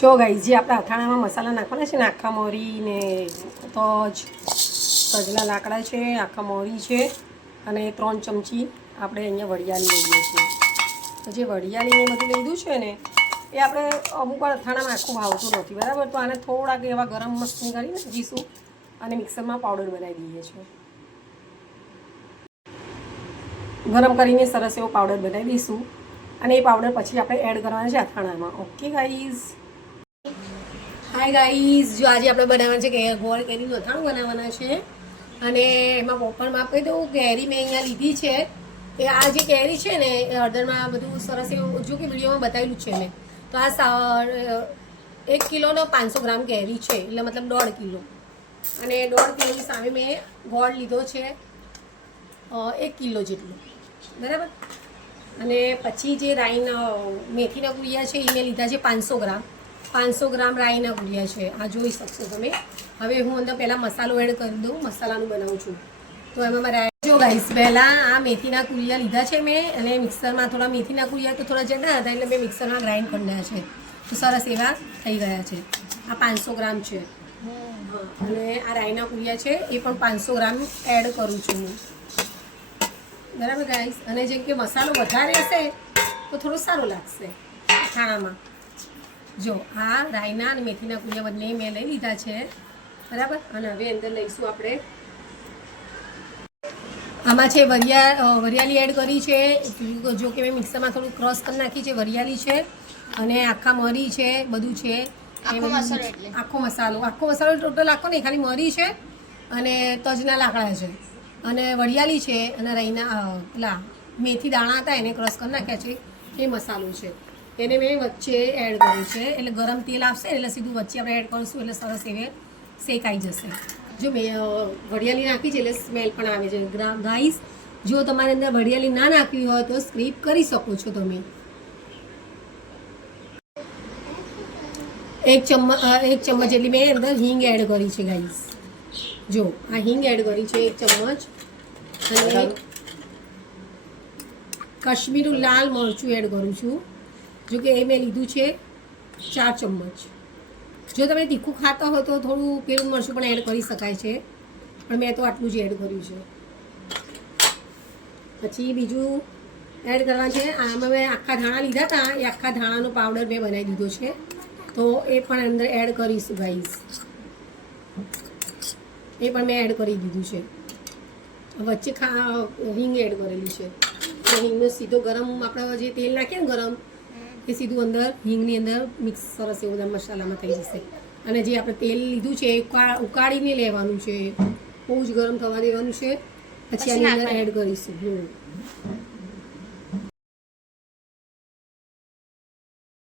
જો ગાઈસ જે આપણે અથાણામાં મસાલા નાખવાના છે ને આખા મોરી ને તજના લાકડા છે, આખા મોરી છે અને 3 ચમચી આપણે અહીંયા વરિયાળી લઈએ છીએ. તો જે વરિયાળીને બધું લીધું છે ને એ આપણે અમુક વાર અથાણામાં આખું ભાવતું નથી, બરાબર. તો આને થોડાક એવા ગરમ મસ્તી કરીને નાખીશું અને મિક્સરમાં પાવડર બનાવી દઈએ છીએ. ગરમ કરીને સરસ એવો પાવડર બનાવી દઈશું અને એ પાવડર પછી આપણે એડ કરવાના છે અથાણામાં. Okay guys. હાય ગાઈઝ, જો આજે આપણે બનાવવાનું છે કે ગોળ કેરીનું અથાણું બનાવવાના છે અને એમાં પોપણ માપ કહી દઉં. કેરી મેં અહીંયા લીધી છે. એ આ જે કેરી છે ને એ હળદરમાં બધું સરસ એવું જો કે વિડીયોમાં બતાવેલું છે મેં. તો આ 1 કિલોનો 500 ગ્રામ કેરી છે, એટલે મતલબ 1.5 કિલો. અને 1.5 કિલોની સામે મેં ગોળ લીધો છે 1 કિલો જેટલું, બરાબર. અને પછી જે રાઈના મેથીના ગુળિયા છે એ મેં લીધા છે 500 ગ્રામ. 500 ગ્રામ રાઈના ગુળિયા છે, આ જોઈ શકશો તમે. હવે હું અંદર પહેલાં મસાલો એડ કરી દઉં. મસાલાનું બનાવું છું તો એમાં મારે જો ગાઈસ પહેલાં આ મેથીના કુળિયા લીધા છે મેં અને મિક્સરમાં થોડા મેથીના કુળિયા તો થોડા જડા હતા એટલે મેં મિક્સરમાં ગ્રાઇન્ડ કરી રહ્યા છે. તો સરસ એવા થઈ ગયા છે. આ 500 ગ્રામ છે અને આ રાઈના કુળિયા છે એ પણ 500 ગ્રામ એડ કરું છું હું, બરાબર ગાઈસ. અને જેમ કે મસાલો વધારે હશે તો થોડું સારું લાગશે અથાણામાં. જો આ રાઈના અને મેથીના કુળિયા બંને મેં લઈ લીધા છે, બરાબર. અને હવે અંદર લઈશું આપણે આમાં છે વરિયાળી એડ કરી છે. જો કે મેં મિક્સરમાં થોડું ક્રશ કરી નાખી છે. વરિયાળી છે અને આખા મરી છે, બધું છે. આખો મસાલો ટોટલ આખો નહીં, ખાલી મરી છે અને તજના લાકડા છે અને વરિયાળી છે અને રાઈના પેલા મેથી દાણા હતા એને ક્રશ કરી નાખ્યા છે. એ મસાલો છે એને મેં વચ્ચે એડ કર્યું છે. એટલે ગરમ તેલ આવશે એટલે સીધું વચ્ચે આપણે એડ કરીશું એટલે સરસ એવે શેકાઈ જશે. જો મેં વરિયાળી નાખી છે એટલે સ્મેલ પણ આવે છે. ગાઈસ જો તમારી અંદર વરિયાળી ના નાખવી હોય તો સ્ક્રીપ કરી શકો છો તમે. 1 ચમચ જેટલી મેં અંદર હિંગ એડ કરી છે ગાઈસ. જો આ હિંગ એડ કરી છે 1 ચમચ. અને કાશ્મીરી લાલ મરચું એડ કરું છું. જો કે એ મેં લીધું છે 4 ચમચ. જો તમે તીખું ખાતા હોય તો થોડું પેલું મરચું પણ એડ કરી શકાય છે, પણ મેં તો આટલું જ એડ કર્યું છે. પછી બીજું એડ કરવા છે આમાં મેં આખા ધાણા લીધા હતા, એ આખા ધાણાનો પાવડર મેં બનાવી દીધો છે તો એ પણ અંદર એડ કરીશું ગાઈસ. એ પણ મેં એડ કરી દીધું છે. વચ્ચે હિંગ એડ કરેલી છે. હિંગનો સીધો ગરમ આપણે જે તેલ નાખીએ ને ગરમ એ સીધું અંદર હિંગની અંદર મિક્સ સરસ એવું બધા મસાલામાં થઈ જશે. અને જે આપણે તેલ લીધું છે એ ઉકાળીને લેવાનું છે, બહુ જ ગરમ થવા દેવાનું છે. પછી આની અંદર એડ કરીશું.